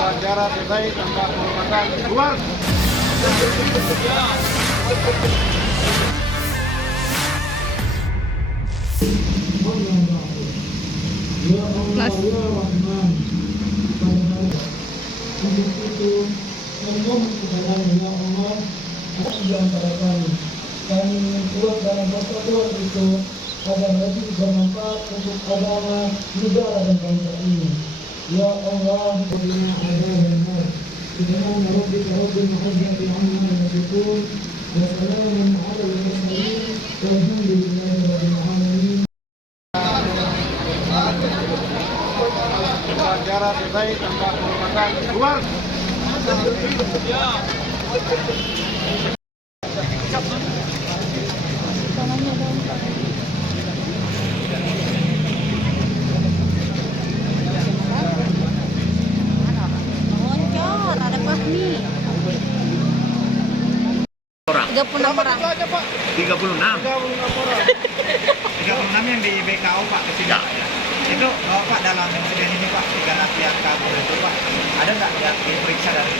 Acara selesai tanpa penghormatan. Keluar. Mas. Untuk itu, memohon kepada-Mu ya Allah, di antara kami. Kami ingin kuat dalam persatuan itu agar lebih bermanfaat untuk agama, negara dan bangsa ini. Ya Allah, bina ada benar. Subhana rabbika rabbil izzati amma yasifun wa salamun 'alal mursalin walhamdulillahi rabbil alamin. Acara selesai tanpa penghormatan. Keluar. Bocor, ada Fahmi. Orang 36 orang. 36. 36 yang di BKO Pak ke sini Ya. Pak ya. Itu Pak dalam insiden ini Pak, 3 latihan kabur itu Pak, ada nggak yang diperiksa dari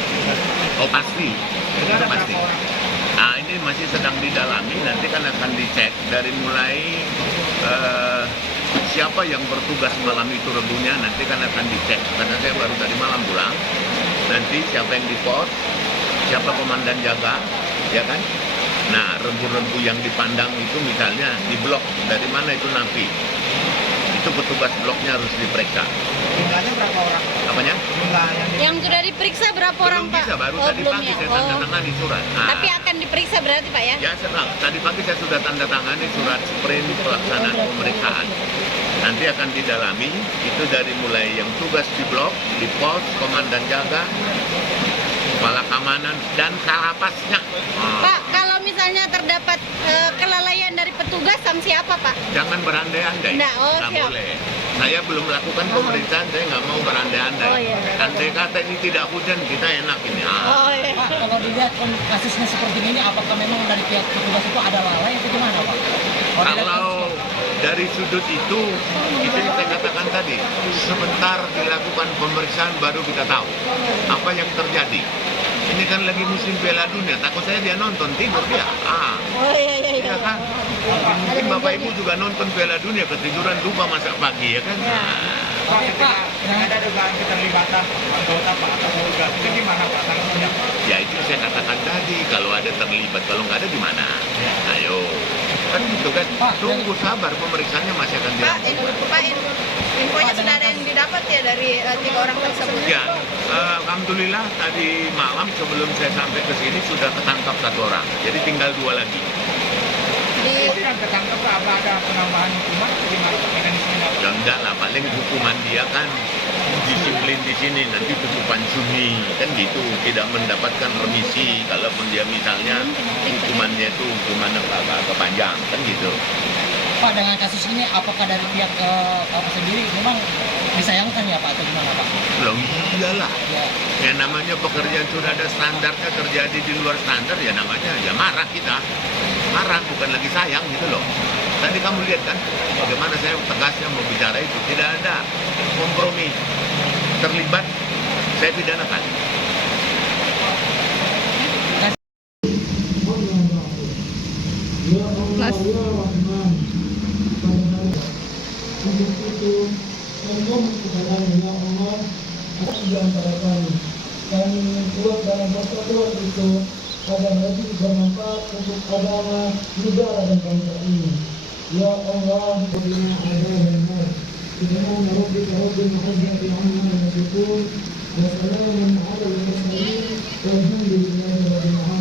Oh pasti, itu itu ada pasti. berapa orang? Nah ini masih sedang didalami, nanti kan akan dicek dari mulai siapa yang bertugas malam itu rebunya, nanti kan akan dicek. Karena saya baru tadi malam pulang, nanti siapa yang di pos, siapa komandan jaga, ya kan? Nah rebu-rebu yang dipandang itu misalnya di blok, dari mana itu napi, itu petugas bloknya harus diperiksa. Jumlahnya berapa orang? Apanya? Jumlah yang Yang sudah diperiksa berapa orang, Belum Pak? bisa, baru Oh, tadi belum pagi ya? saya tanda Oh. tangan di surat. Nah, Tapi akan diperiksa berarti, Pak ya? ya senang. Tadi pagi saya sudah tanda tangani surat sprint pelaksanaan pemeriksaan. Nanti akan didalami, itu dari mulai yang tugas di blok, di pos, komandan jaga, kepala keamanan, dan kalapasnya. Pak, kalau misalnya terdapat kelalaian dari petugas, sanksi apa, Pak? Jangan berandai-andai, Nggak, oh, nggak siap. boleh. Saya belum melakukan pemeriksaan, saya nggak mau berandai-andai. Oh, iya. Andai kata ini tidak hujan, kita enak ini. Oh, iya. Pak, kalau dilihat kasusnya seperti ini, apakah memang dari pihak petugas itu ada lalai atau gimana, Pak? Kalau dari sudut itu yang saya katakan tadi, sebentar dilakukan pemeriksaan baru kita tahu apa yang terjadi. Ini kan lagi musim Piala Dunia, takut saya dia nonton tidur dia. Oh, iya, iya, iya. Ya kan? Mungkin Bapak Ibu juga nonton Piala Dunia ketiduran lupa masak pagi ya kan? Pak, ketika ada dugaan keterlibatan anggota Pak atau petugas, itu gimana Pak sanksinya? Ya itu saya katakan tadi, kalau ada terlibat, kalau nggak ada gimana? Ayo, kan gitu kan? Tunggu sabar, pemeriksaannya masih akan dilakukan. Infonya sudah ada yang didapat ya dari 3 orang tersebut? Ya, alhamdulillah tadi malam sebelum saya sampai ke sini sudah ketangkap 1 orang, jadi tinggal 2 lagi. Itu yang ketangkep apa ada penambahan hukuman atau gimana mekanismenya Pak? Ya enggak lah, paling hukuman dia kan disiplin di sini, nanti tutupan sunyi, kan gitu, tidak mendapatkan remisi, kalaupun dia misalnya hukumannya itu hukuman agak panjang, kan gitu. Pak, dengan kasus ini, apakah dari pihak Bapak sendiri memang disayangkan ya Pak, atau gimana Pak? Loh iyalah, Ya, ya namanya pekerjaan sudah ada standarnya, terjadi di luar standar, ya namanya ya marah kita. Marah, bukan lagi sayang gitu loh. Tadi kamu lihat kan, bagaimana saya tegasnya mau bicara itu, tidak ada kompromi. Terlibat, saya pidanakan. Ya Allah, ya Rahman, untuk itu, memohon kepada-Mu ya Allah, di antara kami. Kami ingin kuat dalam persatuan itu agar lebih bermanfaat untuk agama, negara dan bangsa ini. Ya Allah, bina ada benar. Subhana rabbika rabbil izzati amma yasifun wa salamun 'alal mursalin walhamdulillahi rabbil alamin.